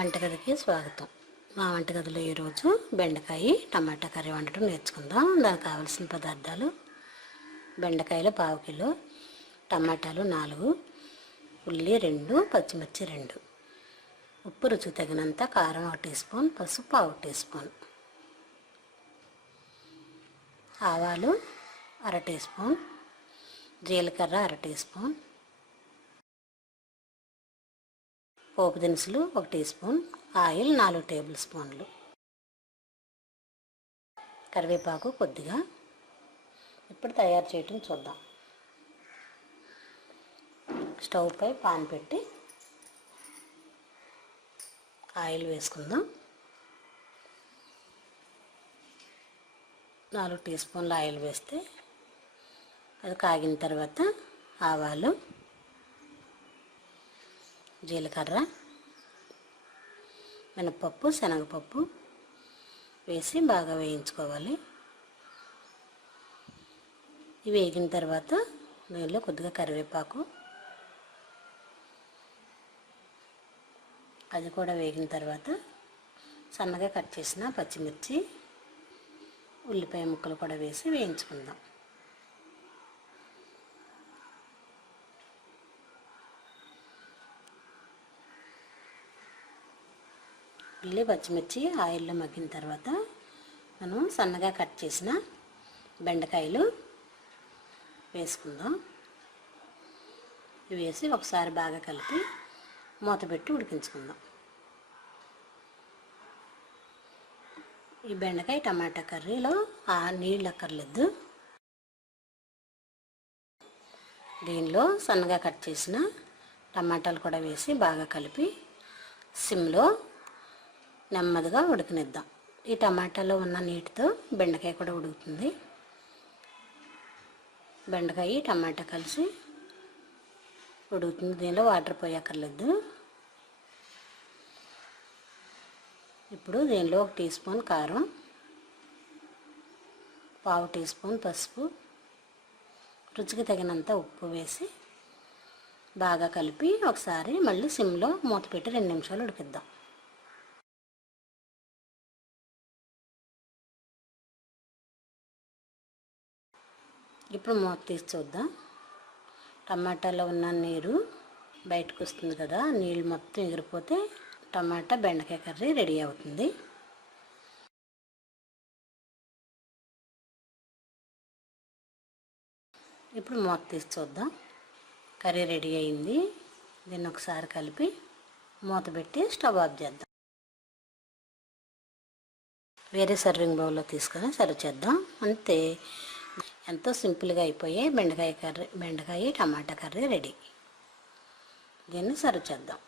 వంటగదికి స్వాగతం. మా వంటగదిలో ఈరోజు బెండకాయ టమాటా కర్రీ వండటం నేర్చుకుందాం. దానికి కావాల్సిన పదార్థాలు: బెండకాయలు 1/2 కిలో, టమాటాలు 4, ఉల్లి 2, పచ్చిమిర్చి 2, ఉప్పు రుచి తగినంత, కారం 1 టీ స్పూన్, పసుపు 1/2 టీ స్పూన్, ఆవాలు 1/2 టీ స్పూన్, జీలకర్ర 1/2 టీ స్పూన్, పోపు దినుసులు 1 టీ స్పూన్, ఆయిల్ 4 టేబుల్ స్పూన్లు, కరివేపాకు కొద్దిగా. ఇప్పుడు తయారు చేయటం చూద్దాం. స్టవ్ పై పాన్ పెట్టి ఆయిల్ వేసుకుందాం. 4 టీ స్పూన్ల ఆయిల్ వేస్తే అది కాగిన తర్వాత ఆవాలు, జీలకర్ర, మినపప్పు, శనగపప్పు వేసి బాగా వేయించుకోవాలి. ఇవి వేగిన తర్వాత దీనిలో కొద్దిగా కరివేపాకు, అది కూడా వేగిన తర్వాత సన్నగా కట్ చేసిన పచ్చిమిర్చి, ఉల్లిపాయ ముక్కలు కూడా వేసి వేయించుకుందాం. ఉల్లి పచ్చిమిర్చి ఆయిల్లో మగ్గిన తర్వాత మనం సన్నగా కట్ చేసిన బెండకాయలు వేసుకుందాం. ఇవి వేసి ఒకసారి బాగా కలిపి మూత పెట్టి ఉడికించుకుందాం. ఈ బెండకాయ టమాటా కర్రీలో నీళ్ళు అక్కర్లేదు. దీనిలో సన్నగా కట్ చేసిన టమాటాలు కూడా వేసి బాగా కలిపి సిమ్లో నెమ్మదిగా ఉడకనిద్దాం. ఈ టమాటాలో ఉన్న నీటితో బెండకాయ కూడా ఉడుకుతుంది. బెండకాయ టమాటా కలిసి ఉడుకుతుంది. దీనిలో వాటర్ పోయక్కర్లేదు. ఇప్పుడు దీనిలో 1 టీ స్పూన్ కారం, 1/2 టీ స్పూన్ పసుపు, రుచికి తగినంత ఉప్పు వేసి బాగా కలిపి ఒకసారి మళ్ళీ సిమ్లో మూత పెట్టి 2 నిమిషాలు ఉడికిద్దాం. ఇప్పుడు మూత తీసి చూద్దాం. టమాటాలో ఉన్న నీరు బయటకు వస్తుంది కదా, నీళ్ళు మొత్తం ఎగిరిపోతే టమాటా బెండకాయ కర్రీ రెడీ అవుతుంది. ఇప్పుడు మూత తీసి చూద్దాం. కర్రీ రెడీ అయింది. దీన్ని ఒకసారి కలిపి మూత పెట్టి స్టవ్ ఆఫ్ చేద్దాం. వేరే సర్వింగ్ బౌల్లో తీసుకొని సర్వ్ చేద్దాం. అంతే, ఎంతో సింపుల్గా అయిపోయే బెండకాయ టమాటా కర్రీ రెడీ. దీన్ని సర్వ్ చేద్దాం.